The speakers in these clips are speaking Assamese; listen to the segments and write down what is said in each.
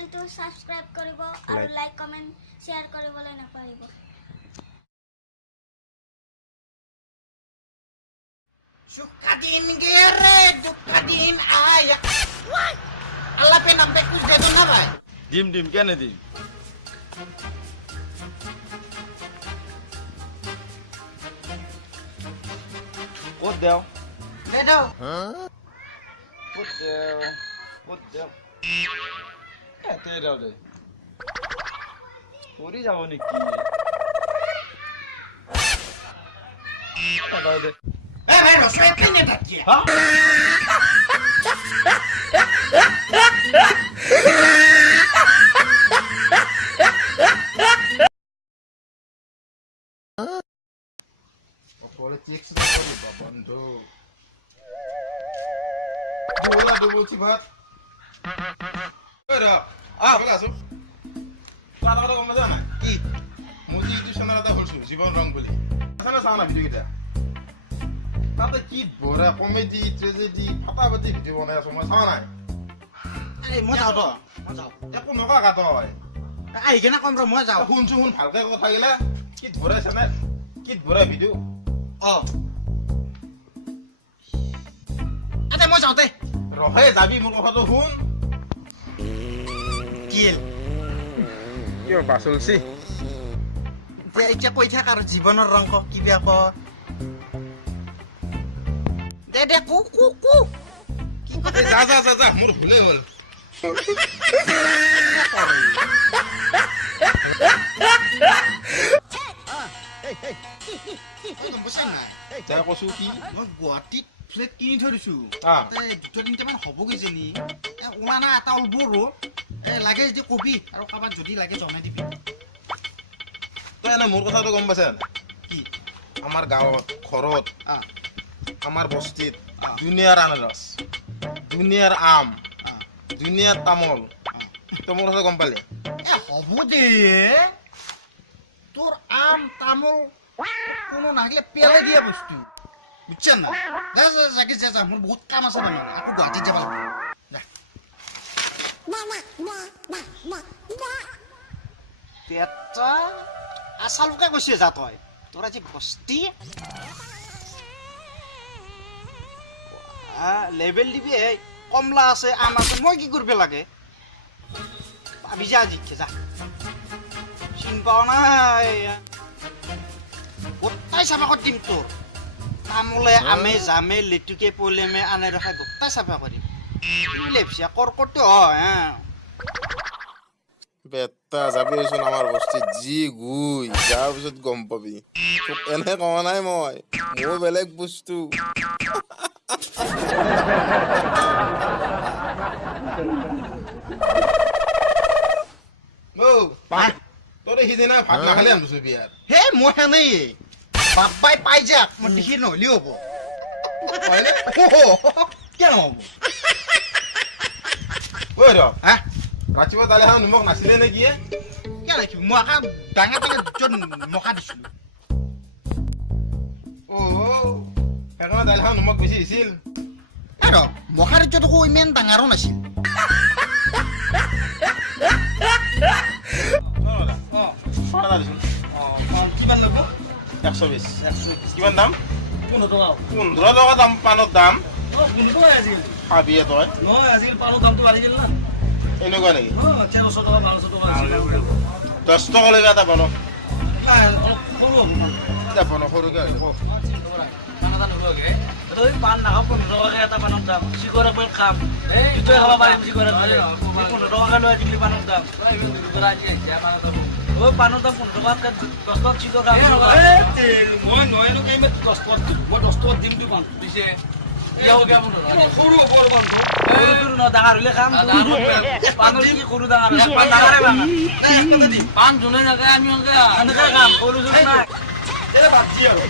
চেনেলটো সাবস্ক্ৰাইব কৰিব আৰু লাইক কমেন্ট শেয়াৰ কৰিবলৈ নাপাহৰিব Sukadin gere, dukadin aya. Allah pe nampe kuch de do na bhai. ডিম কেন দিম ক'ত দেও Le do. ক'ত দেও এতে দেও দে পৰি যাব নেকি দাও দে Eh bhai rosoi kene thaki. হা Politics na ko ba bando. Bola do bol sibat. Ora. Bola so. Kata kata koma jana. Ki? Muji itu sana ta bolsu জীবন রং বলি। Sana sana video kita. Kata ki bora comedy tragedy ফাটাবাটি ভিডিও বনাই আছো মই চাও নাই। Ai mo jao to. Mo jao. একো নকা কাটো হয়। Ai gena kom ro mo jao. শুন ভালকে কথা গিলা কি ধরে চেনেল কি ধরে video Oh. Ate mo jao te. রহে যাবি মোর কথাটো শুন Kiel. কি বাসলছি যে এতিয়া কৈ থাক আৰু জীৱনৰ ৰংক কিবা ক দে কু কি কথা যা মোৰ ভুলে গল তাই কছু কি মই গুৱাহাটীত ফ্লেট কিনি থৈ দিছো আহ। দুটা তিনিটামান হ'বগৈ যেনি ওলা না এটা ওলবৰো লাগে যদি কবি আৰু কাৰোবাক যদি লাগে জনাই দিবি তই এনে মোৰ কথাটো গম পাইছা কি আমাৰ গাঁৱত ঘৰত আহ আমাৰ বস্তিত আহ। দুনিয়াৰ আনাৰস দুনিয়াৰ আম আহ দুনিয়াৰ তামোল আহ তই মোৰ কথা গম পালি হ'ব দে তোৰ আম তামোল কোনো নাহিলে পেলাই দিয়া বস্তু বুজিছা না যাকে যা মোৰ বহুত কাম আছে তাৰমানে আকৌ গুৱাহাটীত যাব লাগিব পেটা আচালকে কৈছে যা তই তোৰ আজি বস্তি লেবেল দিবি কমলা আছে আম আছে মই কি কৰিব লাগে ভাবি যা আজি যা চিন পাও নাই গোটাই চাফা কৰি দিম তোৰ তামোলে আমে জামে লেটুকে পলেমে আনে ৰখাই গোটাই চাফা কৰিম লেপচিয়া কৰ্কটো হয় বেটা যাবিচোন আমাৰ বস্তিত যি গুই যাৰ পিছত গম পাবি তোক এনে কোৱা নাই মই মোৰ বেলেগ বস্তু তোৰে সিদিনা ভাত নাখালে আনিছো বিয়াৰ হে মই সেনেই বাবাই পাই যাক মই দেখি নহ'লেও হ'ব কিয় নহ'ব ঐ ৰ হা ৰাতিপুৱা দালি খাওঁ নিমখ নাছিলে নে কি কিয় ৰাখিম মই আকৌ ডাঙৰ দুজন মখা দিছিলোঁ সেইকাৰণে দালি খাওঁ নিমখ বেছি হৈছিল আৰু মখাৰ দুজনকো ইমান ডাঙৰো নাছিল কিমান ল'ব 120 কিমান দাম 15 টকা দাম পাণৰ দাম খাবি তই এনেকুৱা নেকি 10 টকা লৈকে এটা বন বন সৰুকে পান নাখাওঁ 15 টকাকে এটা পাণৰ দাম চিকৰ একবাৰ খাম এইটোৱে খাব পাৰিম চিকৰ 15 টকাকে লৈ আজিকালি পাণৰ দাম পাণৰ দাম 15 টকাকে 10 টকা চিকৰ খাম মই নহয়নো কেইমে 10 টকা দিম মই 10 টকা দিম পাণ দিছে সৰু ওপৰ বান্ধো সৰুটোৰ ন ডাঙৰ হ'লে খাম পাণৰ কি সৰু ডাঙৰ ডাঙৰে পাণ যোনে নাখায় আমি এনেকে খাম সৰু যোনে নাই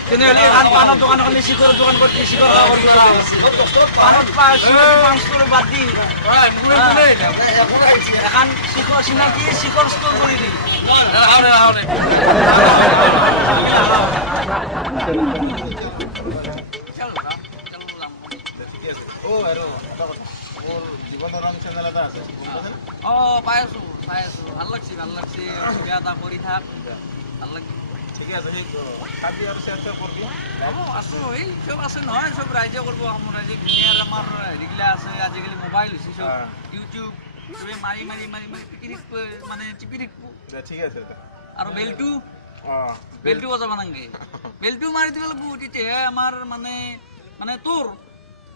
তেনেহ'লে পাণৰ দোকান এখন চিকৰৰ দোকান কৰি চিকৰ পাণত পাঁচটো বাদ দি এখন চিকৰ চিনাকি চিকৰ ষ্ট'ৰ কৰি দি জীৱনৰ ৰং চেনেল এটা আছে গম পাইছেনে? পাই আছো ভাল লাগছে কিবা এটা কৰি থাক ভাল লাগছে ঠিকে আছে সেই খাবি আৰু শ্বেয়াৰ কৰবি আছো এই চব আছে নহয় চব ৰাইজে কৰিব আমাৰ ৰাইজে দুনিয়াৰ আমাৰ হেৰিগিলা আছে আজিকালি মোবাইল হৈছে চব ইউটিউব চবে মাৰি মানে টিপি থাকিব ঠিক আছে আৰু বেলটো বজাব নাংগে বেলটো মাৰি দিব লাগিব তেতিয়াহে আমাৰ মানে তোৰ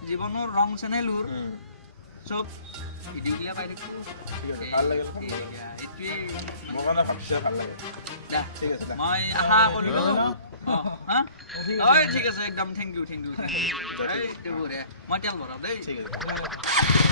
জীৱনৰ ৰং চেনেলবোৰ চব ভিডিঅ'গিলা পাই থাকিব ভাল লাগিল এইটোৱে মোৰ কাৰণে ভাবিছে ভাল লাগে ঠিক আছে মই আশা কৰিলোঁ ঠিক আছে একদম থেংক ইউ মই তেল ভৰাম দেই ঠিক আছে